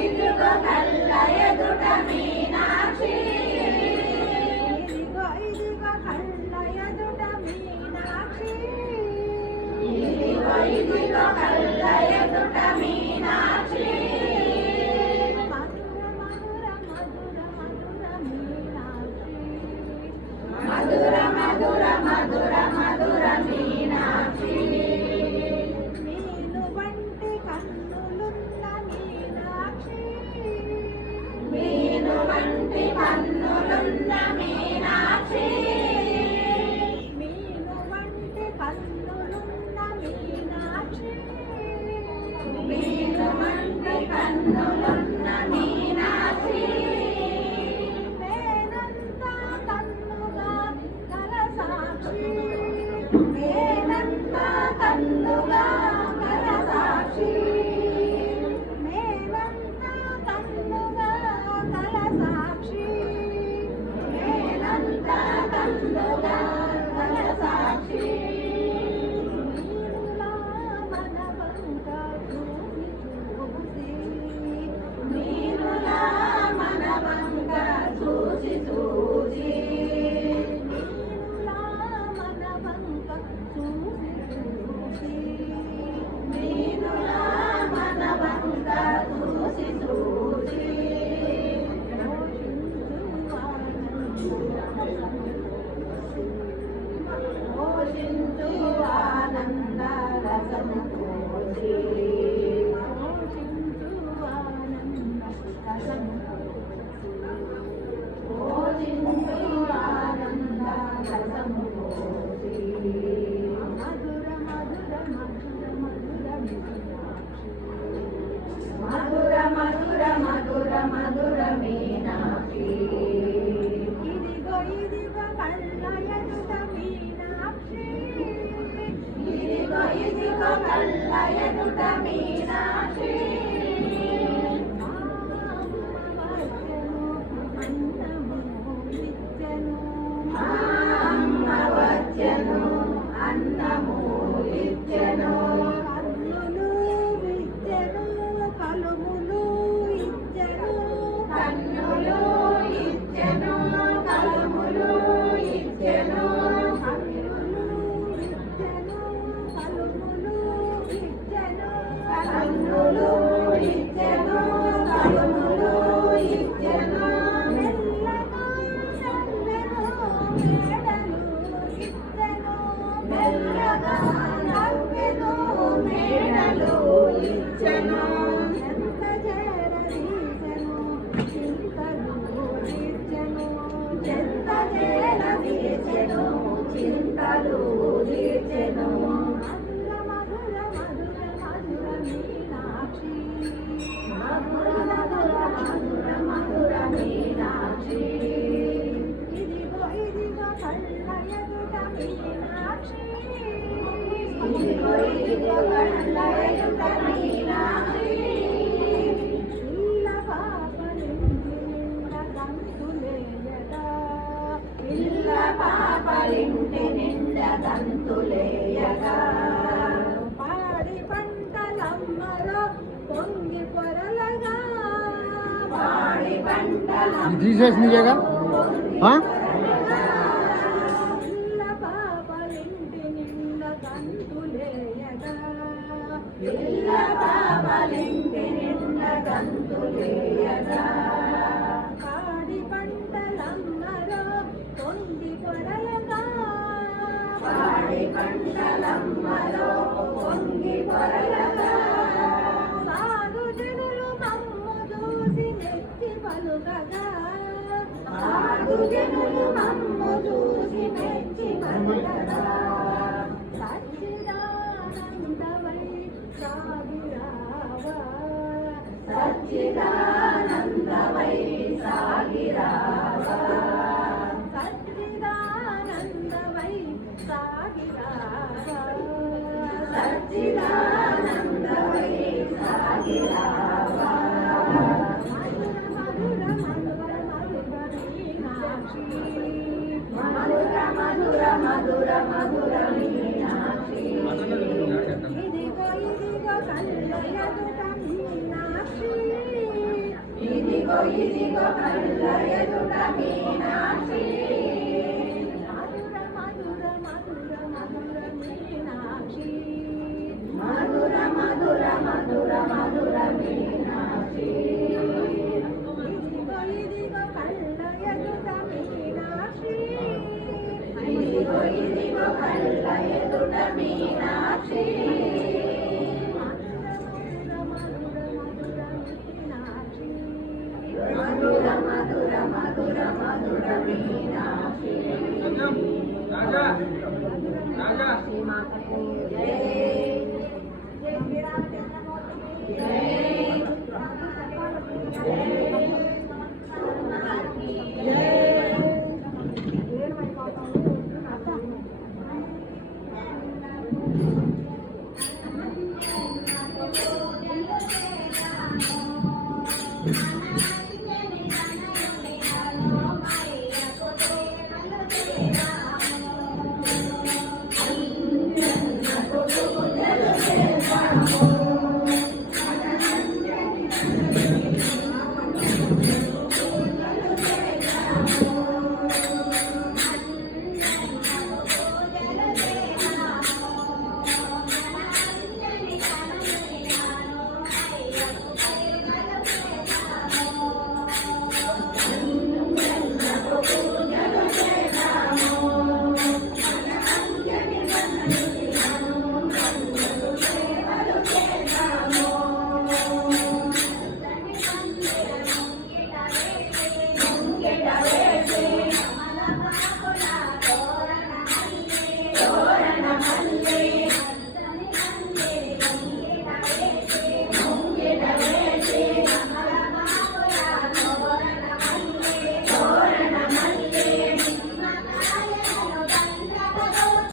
ఇదిగో కళ్ళ ఎదుట మీనాక్షి ఇదిగో ఇదిగో కళ్ళ ఎదుట మీనాక్షి ఇదిగో ఇదిగో కళ్ళ ఎదుట మీనాక్షి మధుర మధుర మధుర మధుర మీనాక్షి మీను వంటి కన్నులున్న మీనాక్షి మీను వంటి కన్నులున్న మీనాక్షి మీను వంటి కన్నులున్న మీనాక్షి మీను వంటి కన్నులున్న మీనాక్షి మేనంతా కన్నుగా కల సాక్షి మేనంతా కన్నుగా కల సాక్షి మేనంతా కన్నుగా కల సాక్షి మీరులా మనవంక చూసి చూసి ఆనంద రసము కోసి ఆనంద రసము కోసి మధుర మధుర మధుర మధుర మధుర మధుర మధుర మధుర మీనాక్షి ఇదిగో ఇదిగో కళ్ళ ఎదుట మీనాక్షి ఇదిగో ఇదిగో కళ్ళ ఎదుట మీనాక్షి అమ్మ వచ్చెను అన్నము ఇచ్చెను కన్నులు ఇచ్చెను కలుములు ఇచ్చెను కన్నులు ఇచ్చెను కలుములు ఇచ్చెను కన్నులు ఇచ్చెను కలుములు ఇచ్చెను కన్నులు ఇచ్చెను కలుములు ఇచ్చెను మెల్లగా నవ్వెను మేడలు ఇచ్చెను ఎంత చేరదీసెను చింతలు తీర్చెను ఎంత చేరదీసెను చింతలు తీర్చెను మధుర మధుర మధుర మధుర మీనాక్షి మధుర మధుర మధుర మధుర మీనాక్షి ఇదిగో ఇదిగో కళ్ళ ఎదుట మీనాక్షి ఇదిగో ఇదిగో కళ్ళ ఎదుట మీనాక్షి ఇల్ల పాపలింటి నిండా దంతులేయగా ఇల్ల పాపలింటి నిండా దంతులేయగా పాడి పంటలమ్మలో పొంగి పొరలగా పాడి పంటలమ్మలో ఇల్ల పాపలింటి నిండా దంతులేయగా ఇల్ల పాపలింటి నిండా దంతులేయగా పాడి పంటలమ్మలో పొంగి పొరలగా పాడి పంటలమ్మలో పొంగి పొరలగా సాధు జనులు మమ్ము చూసి మెచ్చి పలుకగా సాధు జనులు మమ్ము చూసి మెచ్చి పలుకగా సచ్చిదానందమై సాగిరావా సచ్చిదానందమై సాగిరావా సచ్చిదానందమై సాగిరావా సచ్చిదానందమై సాగిరావా మధుర మధుర మధుర మీనాక్షి మధుర మధుర మధుర మధుర మీనాక్షి ఇదిగో ఇదిగో కళ్ళ ఎదుట మీనాక్షి ఇదిగో కళ్ళ ఎదుట మీనాక్షి మధుర మధుర మధుర మధుర మీనాక్షి ఇదిగో కళ్ళ ఎదుట మీనాక్షి ఇదిగో కళ్ళ ఎదుట మీనాక్షి మధుర మధుర మధుర మధుర మీనాక్షి రాజా రాజా శ్రీ మాతకు జయ